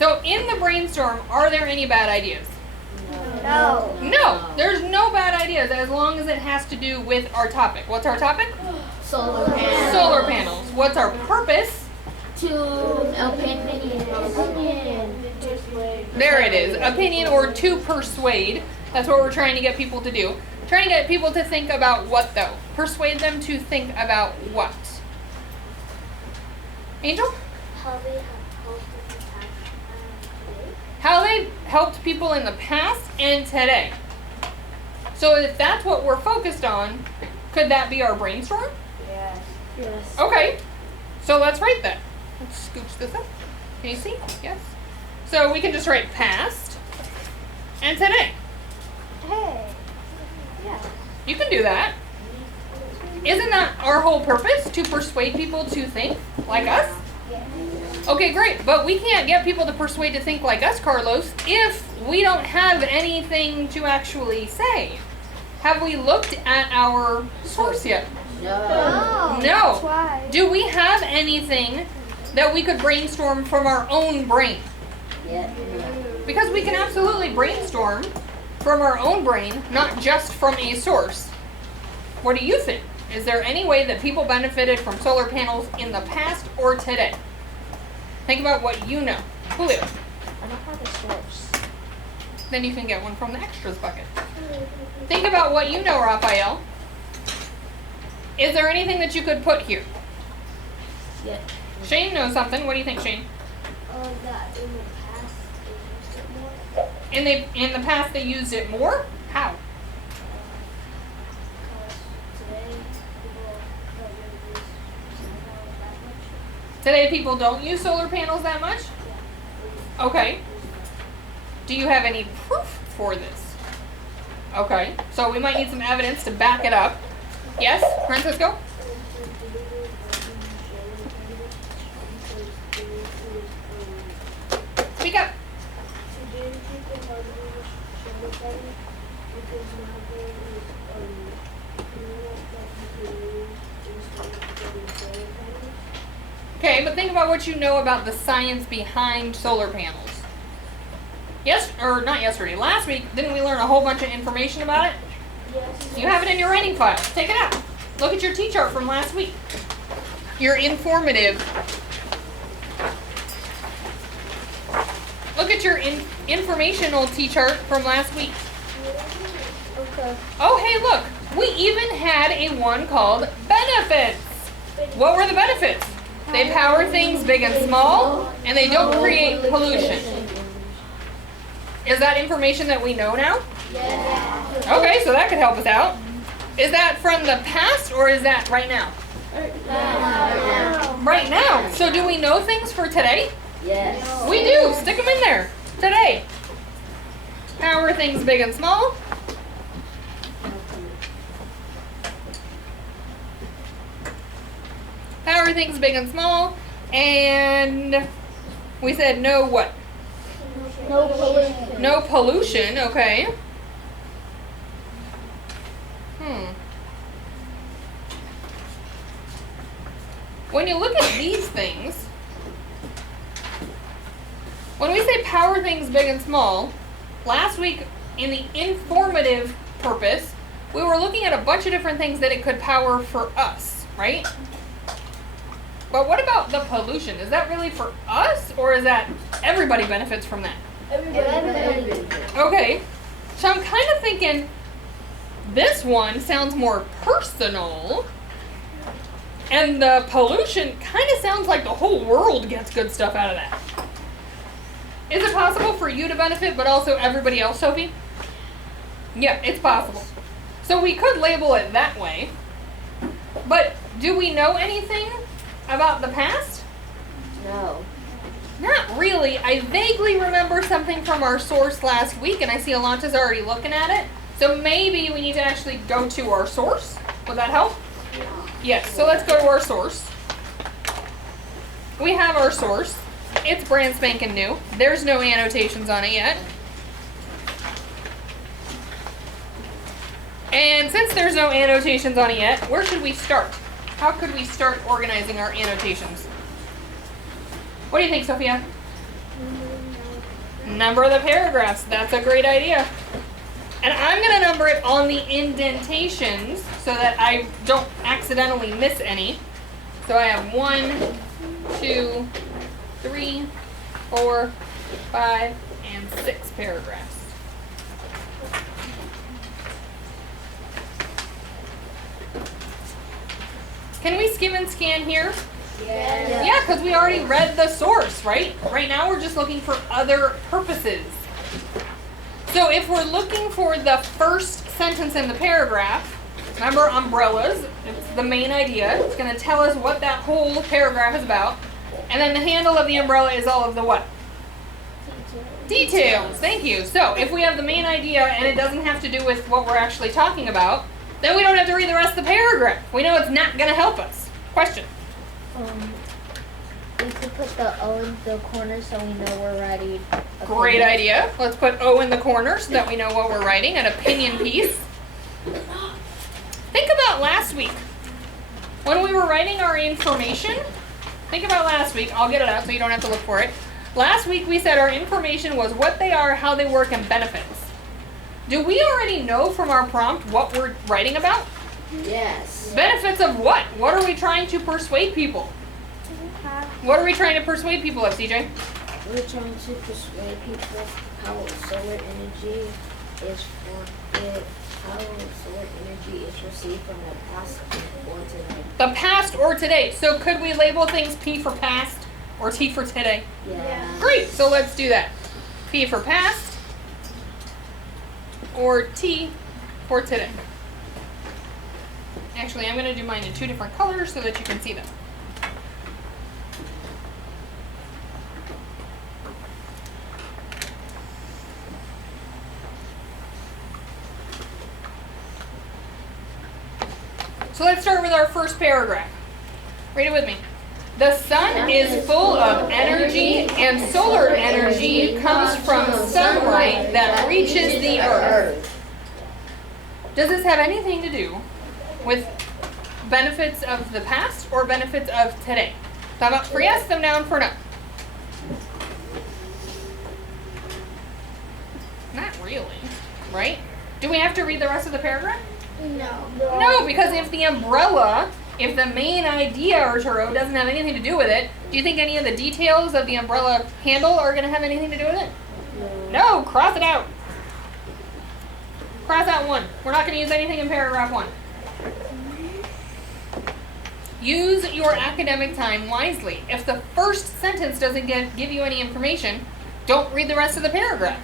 So in the brainstorm, are there any bad ideas? No. No, there's no bad ideas as long as it has to do with our topic. What's our topic? Solar panels. Solar panels. What's our purpose? Opinion. There it is. Opinion or to persuade. That's what we're trying to get people to do. Trying to get people to think about what though? Persuade them to think about what? Angel? How they helped How they helped people in the past and today. So if that's what we're focused on, could that be our brainstorm? Yes. Okay. So let's write that. Let's scooch this up. Can you see? Yes. So we can just write past and today. Hey. Yeah. You can do that. Isn't that our whole purpose? To persuade people to think like us? Okay, great. But we can't get people to persuade to think like us, Carlos, if we don't have anything to actually say. Have we looked at our source yet? No. No. That's why. Do we have anything that we could brainstorm from our own brain? Yeah. Because we can absolutely brainstorm from our own brain, not just from a source. What do you think? Is there any way that people benefited from solar panels in the past or today? Think about what you know. Julio. I don't have a source. Then you can get one from the extras bucket. Think about what you know, Raphael. Is there anything that you could put here? Yeah. Shane knows something. What do you think, Shane? That in the past they used it more. In the past they used it more? How? Today people don't use Today people don't use solar solar panels that much. panels that much? Yeah. Okay. Do you have any proof for this? Okay. So we might need some evidence to back it up. Yes, Francisco? Speak up. Okay, but think about what you know about the science behind solar panels. Yes, or not yesterday, last week, didn't we learn a whole bunch of information about it? Yes. You have it in your writing file. Take it out. Look at your T-chart from last week. Your informative. Look at your informational T-chart from last week. Okay. Oh, hey, look. We even had a one called benefits. What were the benefits? They power things big and small, and they don't create pollution. Is that information that we know now? Yeah. Okay, so that could help us out. Is that from the past, or is that right now? Right now. So do we know things for today? Yes. We do. Stick them in there. Today. Power things big and small. Power things big and small. And we said no what? No pollution. No pollution. Okay. When you look at these things, when we say power things big and small, last week in the informative purpose, we were looking at a bunch of different things that it could power for us, right? But what about the pollution? Is that really for us, or is that everybody benefits from that? Everybody. Okay, so I'm kind of thinking this one sounds more personal, and the pollution kind of sounds like the whole world gets good stuff out of that. Is it possible for you to benefit, but also everybody else, Sophie? Yeah, it's possible. So we could label it that way, but do we know anything about the past? No. Not really. I vaguely remember something from our source last week, and I see Alonta's already looking at it. So maybe we need to actually go to our source. Would that help? Yes, so let's go to our source. We have our source. It's brand spanking new. There's no annotations on it yet. And since there's no annotations on it yet, where should we start? How could we start organizing our annotations? What do you think, Sophia? Number the paragraphs. That's a great idea. And I'm going to number it on the indentations so that I don't accidentally miss any. So I have 1, 2, 3, 4, 5, and 6 paragraphs. Can we skim and scan here? Yes. Yeah, because we already read the source, right? Right now we're just looking for other purposes. So if we're looking for the first sentence in the paragraph, remember umbrellas, it's the main idea. It's going to tell us what that whole paragraph is about. And then the handle of the umbrella is all of the what? Details. Thank you. So if we have the main idea and it doesn't have to do with what we're actually talking about, then we don't have to read the rest of the paragraph. We know it's not going to help us. Question? We could put the O in the corner so we know we're writing. Great idea. Let's put O in the corner so that we know what we're writing, an opinion piece. Think about last week. When we were writing our information, think about last week. I'll get it out so you don't have to look for it. Last week we said our information was what they are, how they work, and benefits. Do we already know from our prompt what we're writing about? Yes. Benefits of what? What are we trying to persuade people? What are we trying to persuade people of, CJ? We're trying to persuade people how solar energy is how solar energy is received from the past or today. The past or today. So could we label things P for past or T for today? Yeah. Great, so let's do that. P for past or T for today. Actually, I'm going to do mine in 2 different colors so that you can see them. So let's start with our first paragraph. Read it with me. The sun is full of energy, and solar energy comes from sunlight that reaches the earth. Does this have anything to do with benefits of the past or benefits of today? Thumb up for yes, thumb down for no. Not really, right? Do we have to read the rest of the paragraph? No. No, because if the umbrella, if the main idea, Arturo, doesn't have anything to do with it, do you think any of the details of the umbrella handle are going to have anything to do with it? No, cross it out. Cross out 1. We're not going to use anything in paragraph 1. Use your academic time wisely. If the first sentence doesn't give you any information, don't read the rest of the paragraph.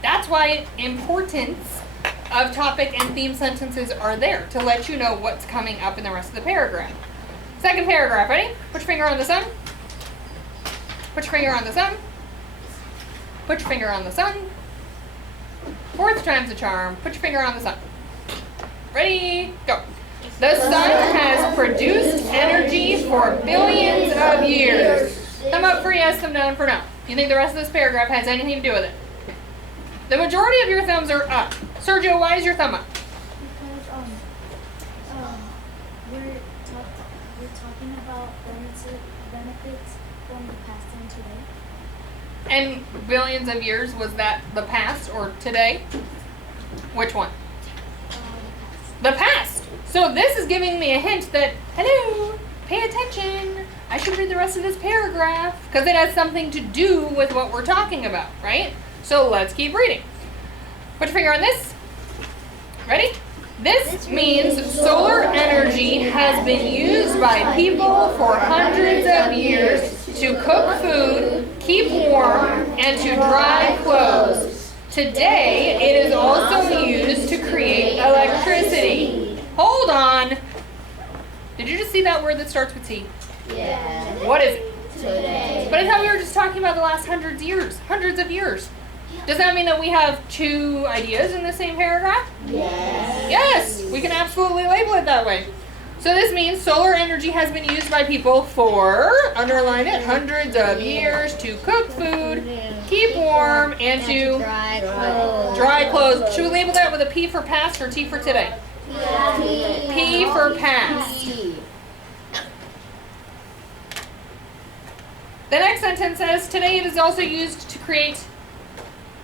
That's why importance of topic and theme sentences are there, to let you know what's coming up in the rest of the paragraph. Second paragraph, ready? Put your finger on the sun. Put your finger on the sun. Put your finger on the sun. 4th time's the charm. Put your finger on the sun. Ready? Go. The sun has produced energy for billions of years. Thumb up for yes, thumb down for no. You think the rest of this paragraph has anything to do with it? The majority of your thumbs are up. Sergio, why is your thumb up? Because we're talking about benefits from the past and today. And billions of years, was that the past or today? Which one? The past. The past. So this is giving me a hint that, hello, pay attention. I should read the rest of this paragraph because it has something to do with what we're talking about, right? So let's keep reading. Put your finger on this. Ready? This means solar energy has been used by people for hundreds of years to cook food, keep warm, and to dry clothes. Today, it is also used to create electricity. Hold on. Did you just see that word that starts with T? Yeah. What is it? Today. But I thought we were just talking about the last hundreds of years. Does that mean that we have 2 ideas in the same paragraph? Yes. Yes, we can absolutely label it that way. So this means solar energy has been used by people for, underline it, hundreds of years to cook food, keep warm, and to dry clothes. Should we label that with a P for past or T for today? P for past. The next sentence says, today it is also used to create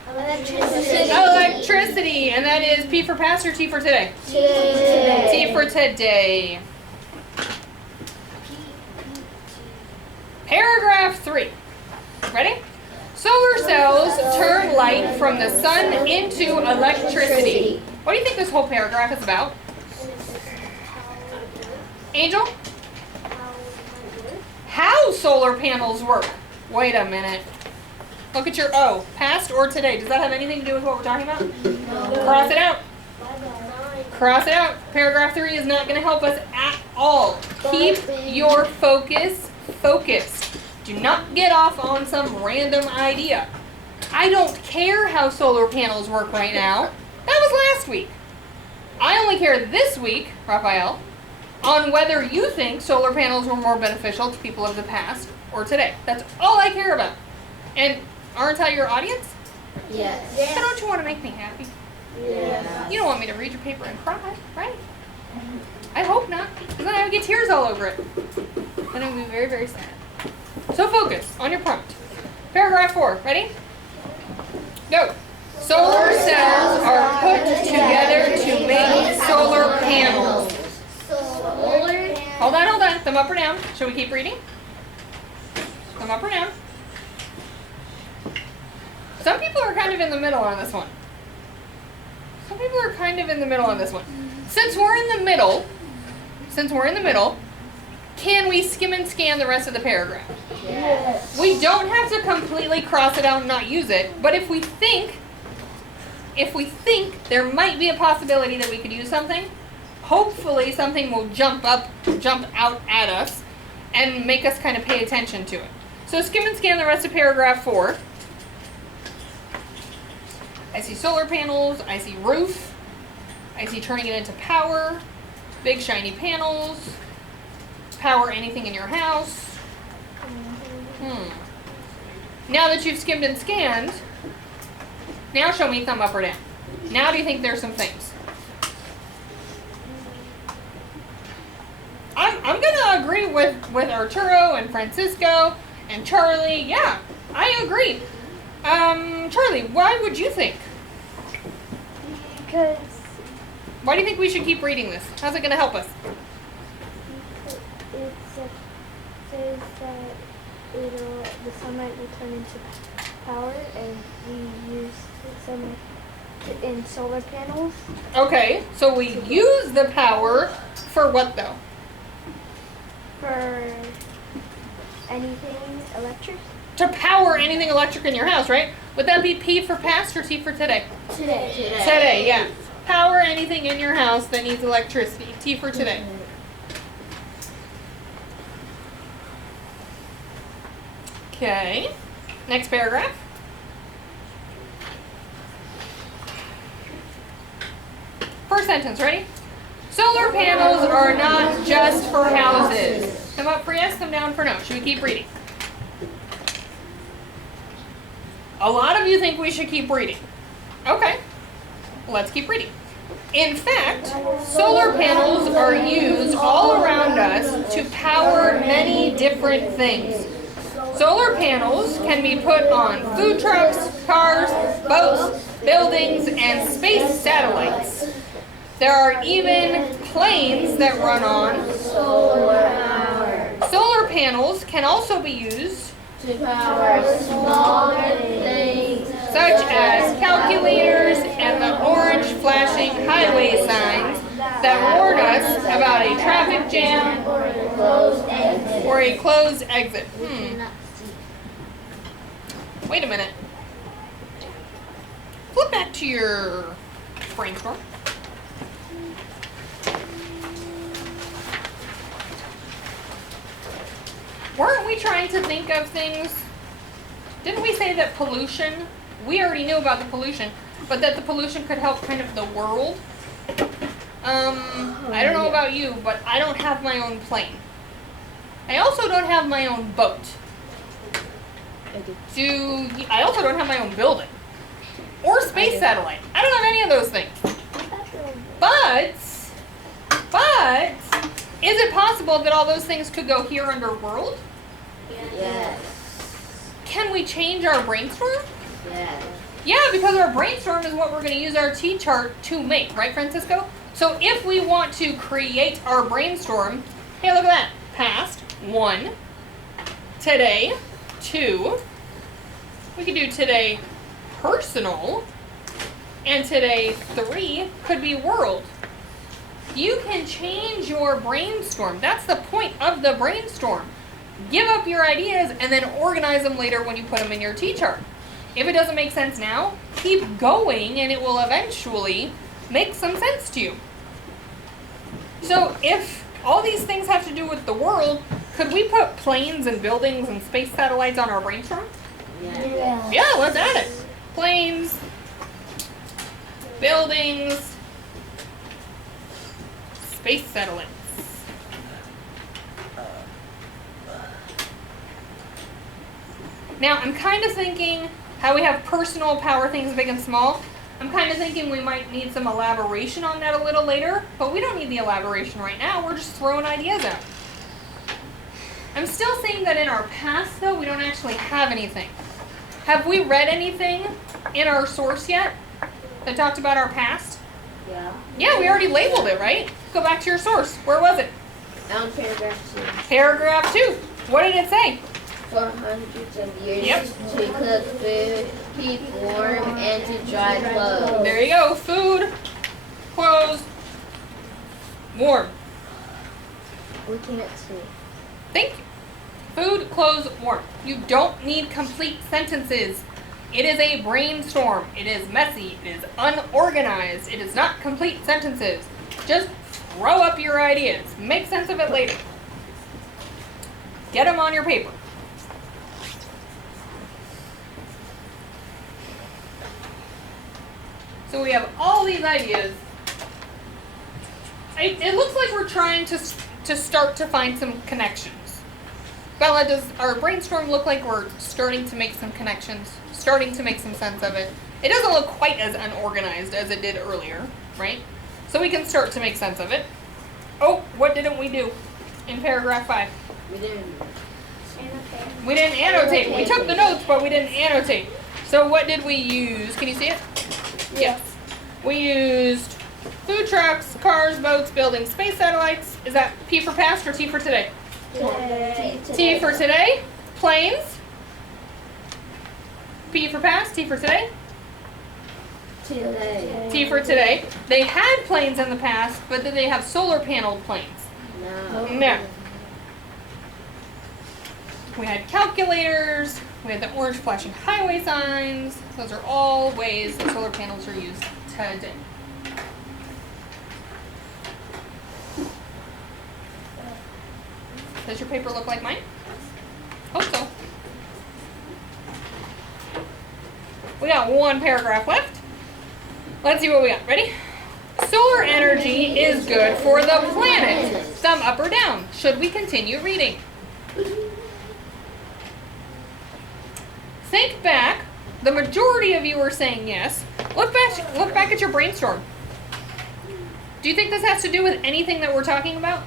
Electricity. electricity. And that is P for past or T for today? Today. T for today. Paragraph 3. Ready? Solar cells turn light from the sun into electricity. What do you think this whole paragraph is about? Angel? How solar panels work. Wait a minute. Look at your O. Past or today. Does that have anything to do with what we're talking about? No. Cross it out. Cross it out. Paragraph 3 is not going to help us at all. Keep your focus focused. Do not get off on some random idea. I don't care how solar panels work right now. That was last week. I only care this week, Raphael, on whether you think solar panels were more beneficial to people of the past or today. That's all I care about. And aren't I your audience? Yes. Why don't you want to make me happy? Yes. You don't want me to read your paper and cry, right? I hope not, because then I would get tears all over it. Then it would be very, very sad. So focus on your prompt. Paragraph 4, ready? Go. Solar cells are put together to make solar panels. Hold on. Thumb up or down. Should we keep reading? Thumb up or down. Some people are kind of in the middle on this one. Since we're in the middle, can we skim and scan the rest of the paragraph? Yes. We don't have to completely cross it out and not use it, but if we think there might be a possibility that we could use something, hopefully something will jump out at us and make us kind of pay attention to it. So skim and scan the rest of paragraph 4. I see solar panels, I see roof, I see turning it into power, big shiny panels, power anything in your house. Now that you've skimmed and scanned, now show me thumb up or down. Now do you think there's some things? I'm gonna agree with Arturo and Francisco and Charlie. Yeah, I agree. Charlie, why would you think? Because Why do you think we should keep reading this? How's it gonna help us? it says that the sunlight will turn into power, and we use sunlight in solar panels. Okay, so we use the power for what though? For anything electric? To power anything electric in your house, right? Would that be P for past or T for today? Today. Today, yeah. Power anything in your house that needs electricity. T for today. Okay. Next paragraph. First sentence, ready? Solar panels are not just for houses. Thumb up for yes, thumb down for no. Should we keep reading? A lot of you think we should keep reading. Okay, let's keep reading. In fact, solar panels are used all around us to power many different things. Solar panels can be put on food trucks, cars, boats, buildings, and space satellites. There are even planes that run on Solar power. Solar panels can also be used To power smaller things. such as calculators and the orange flashing highway signs that warn us about a traffic jam Or a closed exit. or a closed exit. Wait a minute. Flip back to your brainstorm. Weren't we trying to think of things? Didn't we say that pollution, we already knew about the pollution, but that the pollution could help kind of the world? I don't know about you, but I don't have my own plane. I also don't have my own boat. I also don't have my own building. Or space satellite. I don't have any of those things. But, is it possible that all those things could go here underworld? Yes. can we change our brainstorm? Yeah. Yeah, because our brainstorm is what we're going to use our T-chart to make, right, Francisco? So if we want to create our brainstorm, hey, look at that. Past, 1. Today, 2. We could do today personal. And today, 3 could be world. You can change your brainstorm. That's the point of the brainstorm. Give up your ideas and then organize them later when you put them in your T-chart. If it doesn't make sense now, keep going and it will eventually make some sense to you. So if all these things have to do with the world, could we put planes and buildings and space satellites on our brainstorm? Yeah. Yeah, let's add it. Planes, buildings, space satellites. Now, I'm kind of thinking how we have personal power things big and small. I'm kind of thinking we might need some elaboration on that a little later, but we don't need the elaboration right now. We're just throwing ideas out. I'm still saying that in our past, though, we don't actually have anything. Have we read anything in our source yet that talked about our past? Yeah. Yeah, we already labeled it, right? Go back to your source. Where was it? Paragraph 2. Paragraph 2. What did it say? For hundreds of years Yep. to cook food, keep warm, and to dry clothes. There you go. Food, clothes, warm. We can't see. Thank you. Food, clothes, warm. You don't need complete sentences. It is a brainstorm. It is messy. It is unorganized. It is not complete sentences. Just throw up your ideas. Make sense of it later. Get them on your paper. So we have all these ideas. It looks like we're trying to start to find some connections. Bella, does our brainstorm look like we're starting to make some connections? Starting to make some sense of it? It doesn't look quite as unorganized as it did earlier, right? So we can start to make sense of it. Oh, what didn't we do in paragraph 5? We didn't. We didn't annotate. We took the notes, but we didn't annotate. So what did we use? Can you see it? Yes. We used food trucks, cars, boats, buildings, space satellites. Is that P for past or T for today? T for today. Planes. P for past, T for today. Today. T for today. They had planes in the past, but did they have solar paneled planes? No. No. We had calculators. We had the orange flashing highway signs. Those are all ways that solar panels are used today. Does your paper look like mine? Hope so. We got one paragraph left. Let's see what we got. Ready? Solar energy is good for the planet. Thumb up or down. Should we continue reading? Think back. The majority of you are saying yes. Look back at your brainstorm. Do you think this has to do with anything that we're talking about?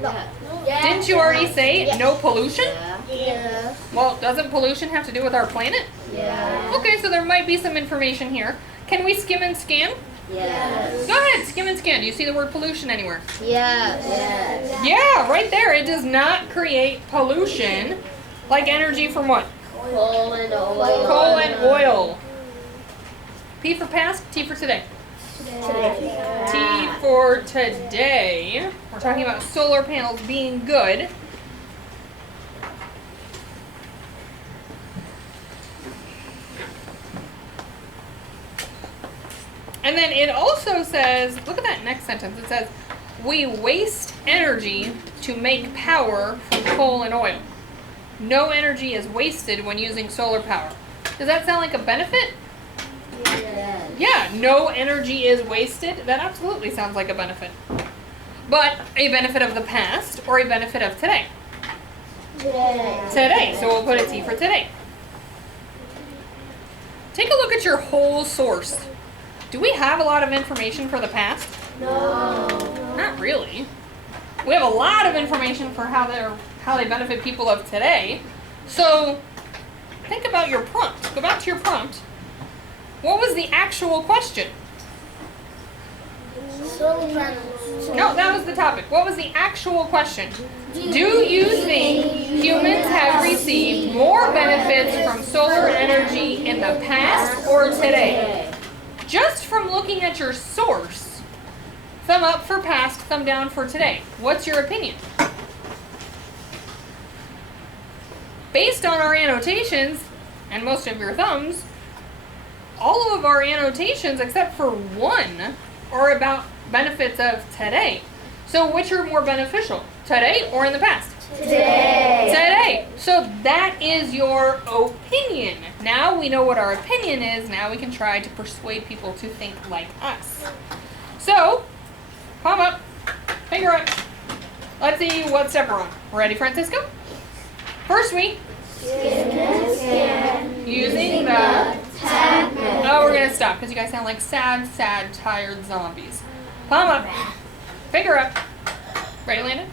No. Didn't you already say no pollution? Yeah. Well, doesn't pollution have to do with our planet? Yeah. Okay, so there might be some information here. Can we skim and scan? Yes. Go ahead, skim and scan. Do you see the word pollution anywhere? Yes. Yes. Yeah, right there. It does not create pollution like energy from what? Coal and oil. Coal and oil. P for past, T for today. T for today. We're talking about solar panels being good. And then it also says, look at that next sentence. It says, we waste energy to make power from coal and oil. No energy is wasted when using solar power. Does that sound like a benefit? Yes. Yeah, no energy is wasted. That absolutely sounds like a benefit. But a benefit of the past or a benefit of today? Today. So we'll put a T for today. Take a look at your whole source. Do we have a lot of information for the past? No. Not really. we have a lot of information for how they benefit people of today. So think about your prompt. Go back to your prompt. What was the actual question? Solar panels. No, that was the topic. What was the actual question? Do you think humans have received more benefits from solar energy in the past or today? Just from looking at your source, thumb up for past, thumb down for today. What's your opinion? Based on our annotations, and most of your thumbs, all of our annotations except for one are about benefits of today. So which are more beneficial, today or in the past? Today. Today. So that is your opinion. Now we know what our opinion is. Now we can try to persuade people to think like us. So, palm up, finger up. Let's see what step we're on. Ready, Francisco? First week. Using the tag method. Oh, we're gonna stop because you guys sound like sad, tired zombies. Palm up, finger up. Ready, Landon?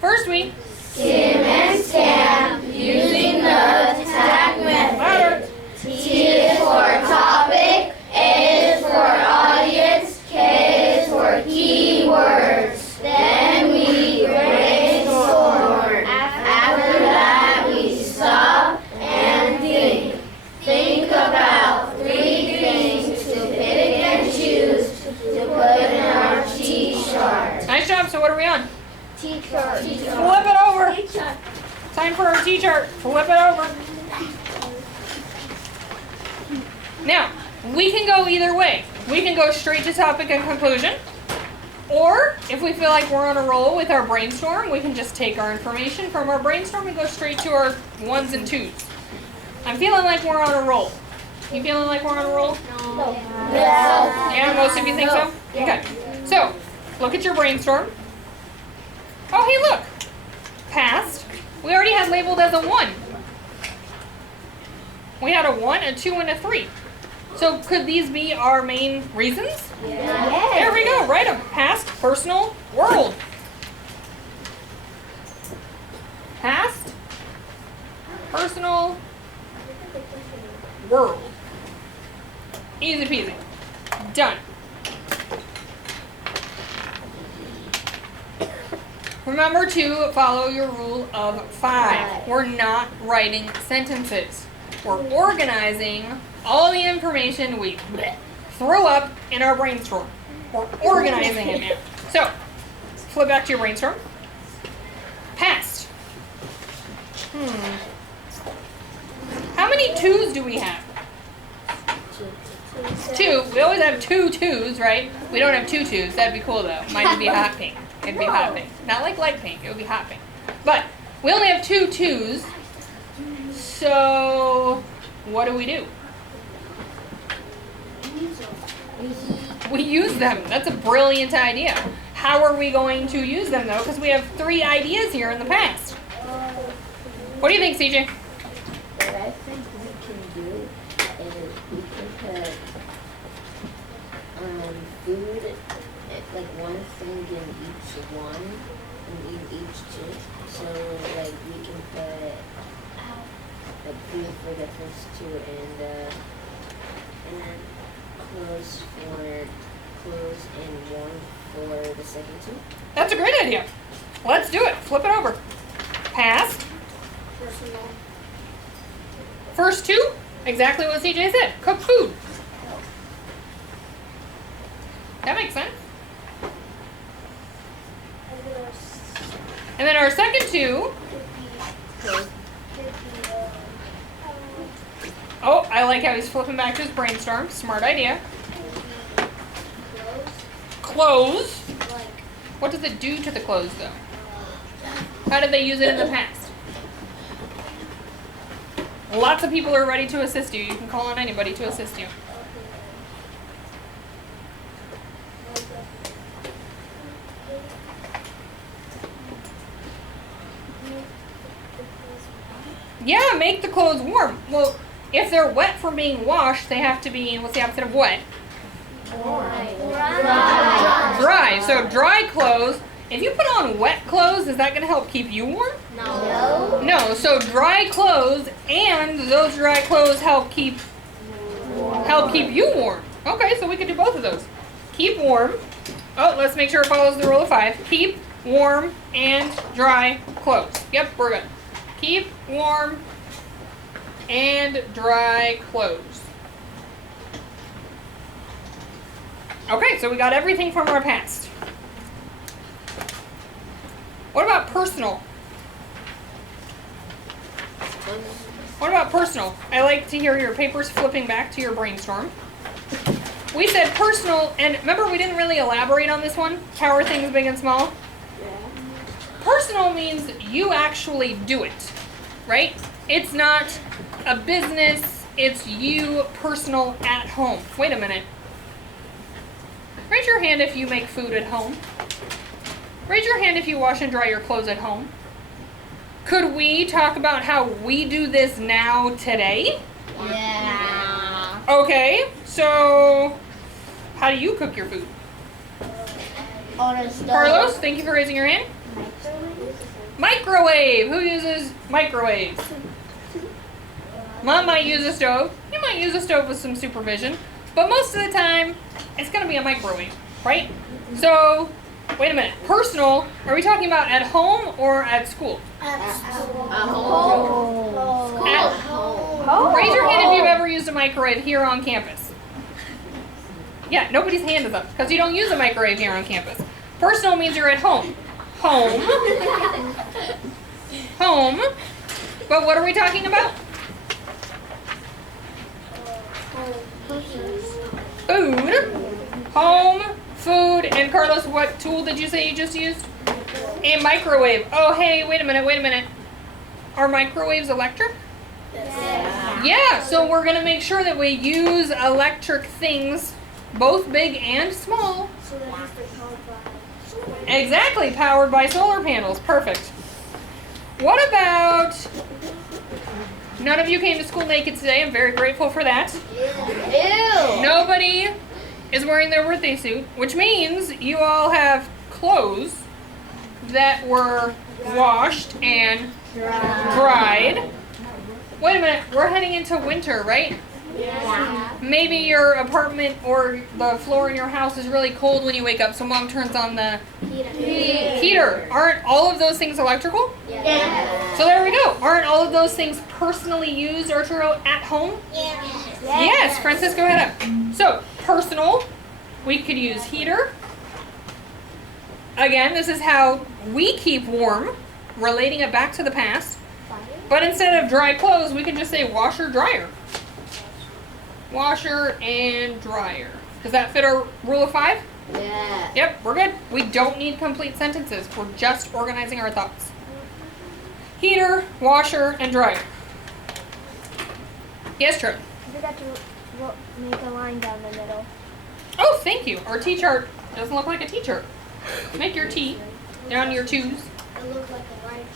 First week. Skim and scan using the tag method. Louder. T is for topic, A is for audience, K is for keywords. Then we brainstorm. After that we stop and think. Think about 3 things to pick and choose to put in our T-chart. Nice job. So what are we on? T-chart. Flip it over. Time for our T-chart. Flip it over. Now, we can go either way. We can go straight to topic and conclusion. Or, if we feel like we're on a roll with our brainstorm, we can just take our information from our brainstorm and go straight to our 1s and 2s. I'm feeling like we're on a roll. You feeling like we're on a roll? No. Yeah, most of you think so? Okay. So, look at your brainstorm. Oh, hey, look. Past. We already had labeled as a 1. We had a 1, a 2, and a 3. So could these be our main reasons? Yes. There we go. Write them. Past, personal, world. Past, personal, world. Easy peasy. Done. Remember to follow your rule of 5. We're not writing sentences. We're organizing all the information we throw up in our brainstorm. We're organizing it now. So, flip back to your brainstorm. Past. How many 2s do we have? 2. We always have 2 2s, right? We don't have 2 2s. That'd be cool though. Mine would be hot pink. It'd be hot pink. Not like light pink. It would be hot pink. But we only have 2 2s. So what do? We use them. That's a brilliant idea. How are we going to use them though? Because we have 3 ideas here in the past. What do you think, CJ? What I think we can do is we can put food, like one thing in each one, and in each 2. So like we can put like food for the first 2 and then clothes and 1 for the second 2. That's a great idea. Let's do it. Flip it over. Past. Personal. First 2, exactly what CJ said. Cook food. That makes sense. And then our second 2. Oh, I like how he's flipping back to his brainstorm. Smart idea. Clothes. What does it do to the clothes though? How did they use it in the past? Lots of people are ready to assist you. You can call on anybody to assist you. Yeah, make the clothes warm. Well, if they're wet from being washed, they have to be, what's the opposite of wet? Dry. Dry. So dry clothes If you put on wet clothes, is that going to help keep you warm? No. No, so dry clothes and those dry clothes help keep you warm. Okay, so we could do both of those. Keep warm. Oh, let's make sure it follows the rule of 5. Keep warm and dry clothes. Yep, we're good. Keep warm and dry clothes. Okay, so we got everything from our past. What about personal? What about personal? I like to hear your papers flipping back to your brainstorm. We said personal, and remember we didn't really elaborate on this one? How are things big and small? Personal means you actually do it, right? It's not a business, it's you personal at home. Wait a minute. Raise your hand if you make food at home. Raise your hand if you wash and dry your clothes at home. Could we talk about how we do this now today? Yeah. Okay, so how do you cook your food? On a stove. Carlos, thank you for raising your hand. Microwave. Who uses microwaves? Mom might use a stove. You might use a stove with some supervision. But most of the time, it's going to be a microwave, right? So, wait a minute. Personal, are we talking about at home or at school? At home. At home. Raise your hand if you've ever used a microwave here on campus. Yeah, nobody's hand is up because you don't use a microwave here on campus. Personal means you're at home. Home. Home. But what are we talking about? Food. Home, food, and Carlos, what tool did you say you just used? A microwave. Oh, hey, wait a minute. Are microwaves electric? Yeah, so we're going to make sure that we use electric things, both big and small. So that means they're powered by solar. Exactly, powered by solar panels. Perfect. What about... None of you came to school naked today. I'm very grateful for that. Ew. Nobody is wearing their birthday suit, which means you all have clothes that were washed and dried. Wait a minute, we're heading into winter, right? Yeah. Maybe your apartment or the floor in your house is really cold when you wake up, so mom turns on the heater. Aren't all of those things electrical? Yeah. So there we go. Aren't all of those things personally used, Arturo, at home? Yes, Francis, go ahead up. So, personal, we could use heater. Again, this is how we keep warm, relating it back to the past. But instead of dry clothes, we can just say washer, dryer. Washer and dryer. Does that fit our rule of 5? Yeah. Yep, we're good. We don't need complete sentences. We're just organizing our thoughts. Heater, washer, and dryer. Yes, Trip. I forgot to make a line down the middle. Oh, thank you. Our T-chart doesn't look like a T-chart. Make your T down your 2s. It looked like a right.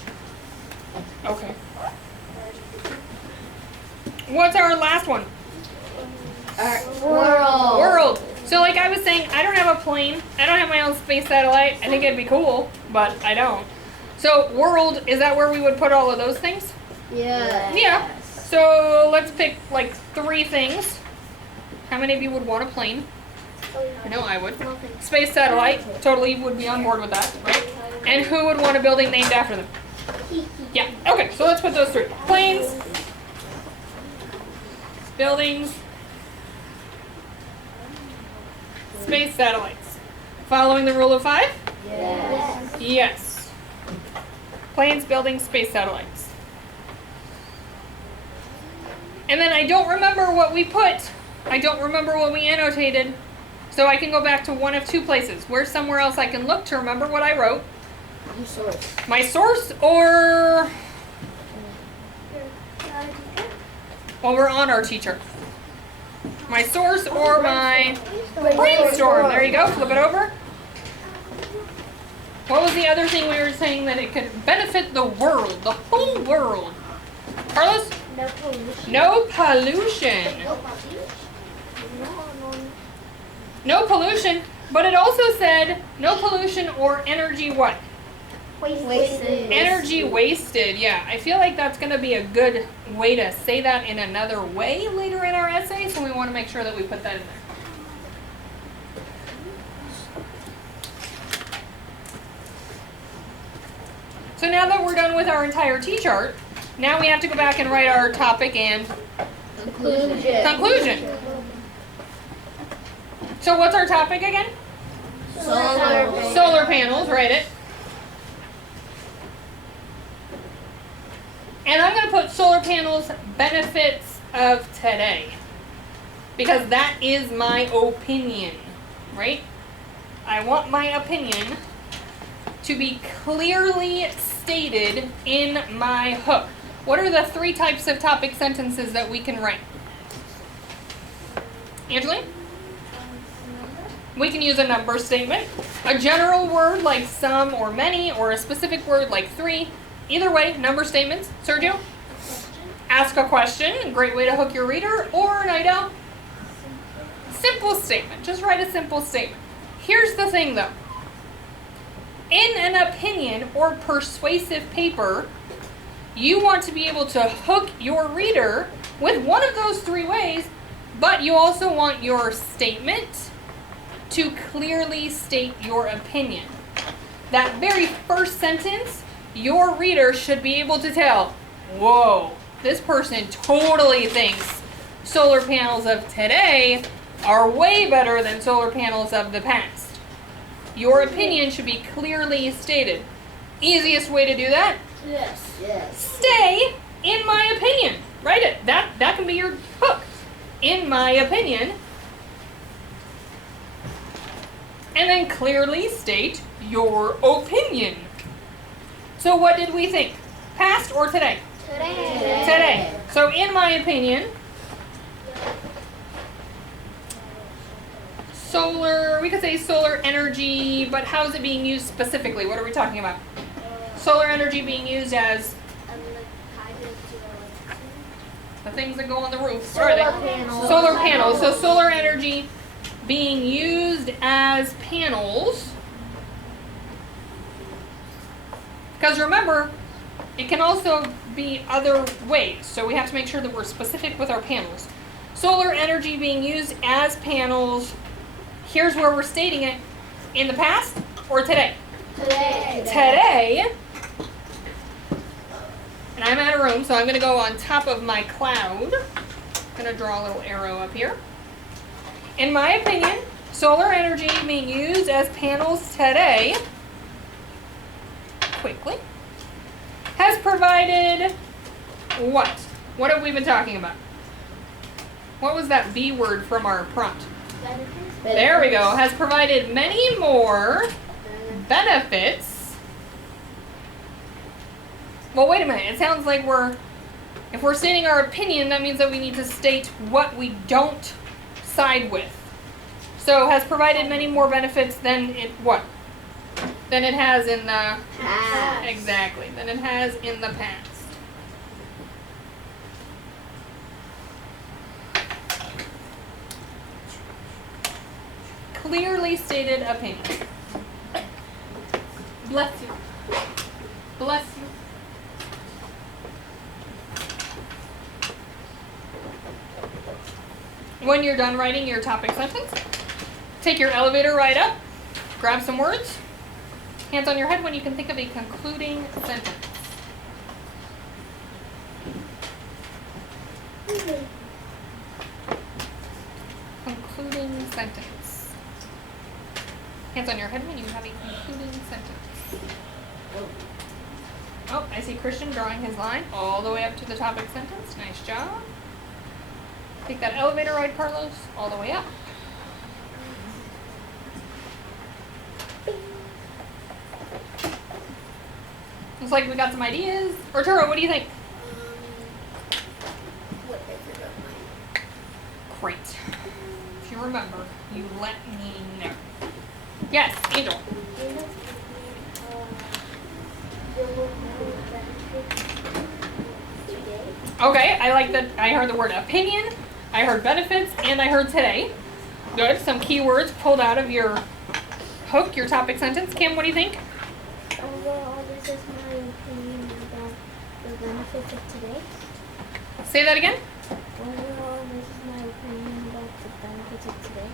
Okay. What's our last one? World. World. So like I was saying, I don't have a plane. I don't have my own space satellite. I think it'd be cool, but I don't. So world, is that where we would put all of those things? Yeah. Yeah. So let's pick like 3 things. How many of you would want a plane? I know I would. Space satellite, totally would be on board with that, right? And who would want a building named after them? Yeah, okay, so let's put those 3. Planes, buildings, space satellites. Following the rule of 5? Yes. Yes. Planes, buildings, space satellites. And then I don't remember what we put. I don't remember what we annotated. So I can go back to one of 2 places. Where's somewhere else I can look to remember what I wrote? My source or... Well, we're on our teacher. My source or my brainstorm. There you go. Flip it over. What was the other thing we were saying that it could benefit the world, the whole world? Carlos? No pollution. No pollution. No pollution. But it also said no pollution or energy what? Wasted. Energy wasted, yeah. I feel like that's going to be a good way to say that in another way later in our essay, so we want to make sure that we put that in there. So now that we're done with our entire T-chart, now we have to go back and write our topic and conclusion. So what's our topic again? Solar panels, write it. And I'm going to put solar panels benefits of today. Because that is my opinion, right? I want my opinion to be clearly stated in my hook. What are the 3 types of topic sentences that we can write? Angeline? We can use a number statement, a general word like some or many, or a specific word like 3. Either way, number statements. Sergio? Ask a question, great way to hook your reader. Or, Nido? Simple statement. Just write a simple statement. Here's the thing though. In an opinion or persuasive paper, you want to be able to hook your reader with one of those 3 ways, but you also want your statement to clearly state your opinion. That very first sentence, your reader should be able to tell, whoa, this person totally thinks solar panels of today are way better than solar panels of the past. Your opinion should be clearly stated. Easiest way to do that? Yes. Stay in my opinion. Write it. That can be your hook. In my opinion. And then clearly state your opinion. So what did we think? Past or today? Today. So in my opinion, solar, we could say solar energy, but how is it being used specifically? What are we talking about? Solar energy being used as the things that go on the roof. Solar panels. Solar panels. So solar energy being used as panels. Because remember, it can also be other ways. So we have to make sure that we're specific with our panels. Solar energy being used as panels. Here's where we're stating it. In the past or today? Today. And I'm out of room, so I'm going to go on top of my cloud. I'm going to draw a little arrow up here. In my opinion, solar energy being used as panels today, quickly, has provided what? What have we been talking about? What was that B word from our prompt? There we go. Has provided many more benefits. Well, wait a minute. It sounds like if we're stating our opinion, that means that we need to state what we don't side with. So, has provided many more benefits than it what? Than it has in the Past. Exactly. Than it has in the past. Clearly stated opinion. Bless you. Bless you. When you're done writing your topic sentence, take your elevator ride up, grab some words, hands on your head when you can think of a concluding sentence. Concluding sentence. Hands on your head when you have a concluding sentence. Oh, I see Christian drawing his line all the way up to the topic sentence. Nice job. Take that elevator ride, Carlos, all the way up. Looks like we got some ideas. Arturo, what do you think? Great. If you remember, you let me know. Yes, Angel. Okay, I like that. I heard the word opinion, I heard benefits, and I heard today. Good. Some keywords pulled out of your hook, your topic sentence. Kim, what do you think? Overall, this is my opinion about the benefits of today. Say that again. Overall, this is my opinion about the benefits of today.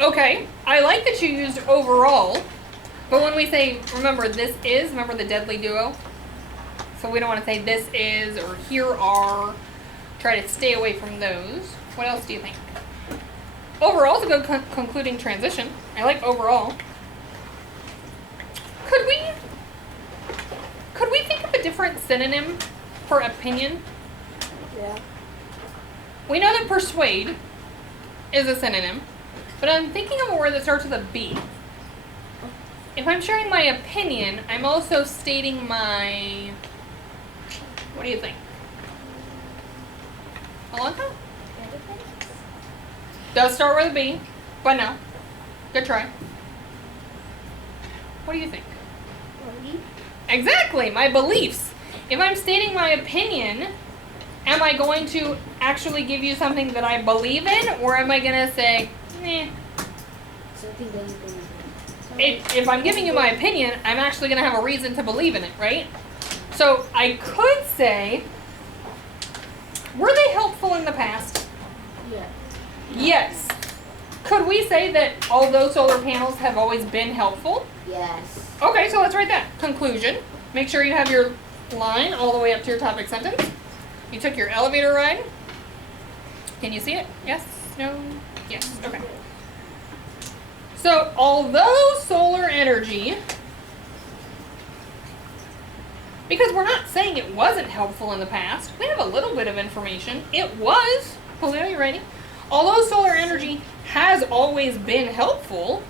Okay, I like that you used overall, but when we say, remember the deadly duo? So we don't want to say this is or here are. Try to stay away from those. What else do you think? Overall is a good concluding transition. I like overall. Could we think of a different synonym for opinion? Yeah. We know that persuade is a synonym, but I'm thinking of a word that starts with a B. If I'm sharing my opinion, I'm also stating my... What do you think? Alonka? Does start with a B, but no. Good try. What do you think? Belief. Exactly, my beliefs. If I'm stating my opinion, am I going to actually give you something that I believe in, or am I going to say, Something that you believe in. if I'm giving you my opinion, I'm actually going to have a reason to believe in it, right? So I could say, were they helpful in the past? Yeah. Yes. Could we say that although solar panels have always been helpful? Yes. Okay, so let's write that. Conclusion. Make sure you have your line all the way up to your topic sentence. You took your elevator ride. Can you see it? Yes? No? Yes. Okay. So, although solar energy, because we're not saying it wasn't helpful in the past, we have a little bit of information. It was. Julio, you ready? Although solar energy has always been helpful,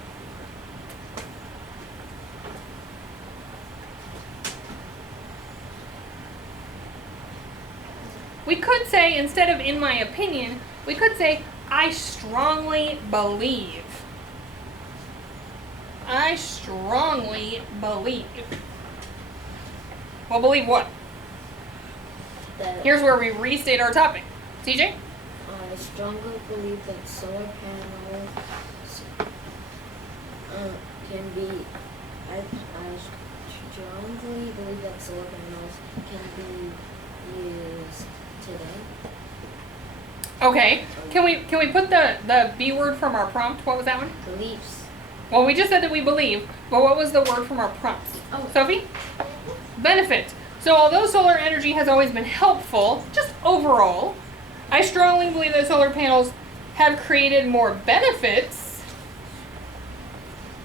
we could say, instead of in my opinion, we could say, I strongly believe. I strongly believe. Well, believe what? That Here's where we restate our topic. TJ? I strongly believe that solar panels can be. I strongly believe that solar panels can be used today. Okay. Can we put the B word from our prompt? What was that one? Beliefs. Well, we just said that we believe, but what was the word from our prompt? Oh. Sophie? Benefit. So although solar energy has always been helpful, just overall, I strongly believe that solar panels have created more benefits.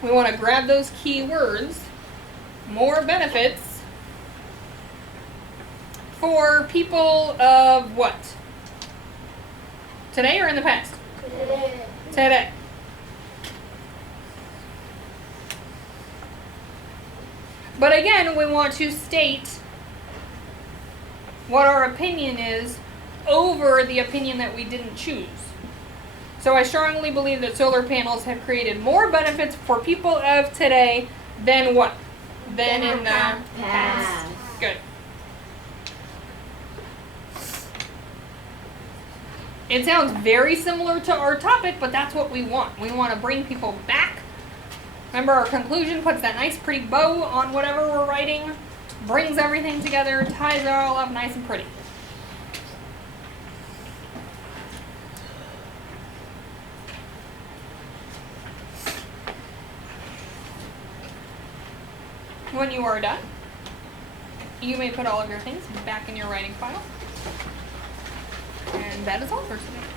We want to grab those key words. More benefits for people of what? Today or in the past? Today. Today. But again, we want to state what our opinion is over the opinion that we didn't choose. So I strongly believe that solar panels have created more benefits for people of today than what? Than in the past. Good. It sounds very similar to our topic, but that's what we want. We want to bring people back. Remember, our conclusion puts that nice pretty bow on whatever we're writing, brings everything together, ties it all up nice and pretty. When you are done, you may put all of your things back in your writing file. And that is all for today.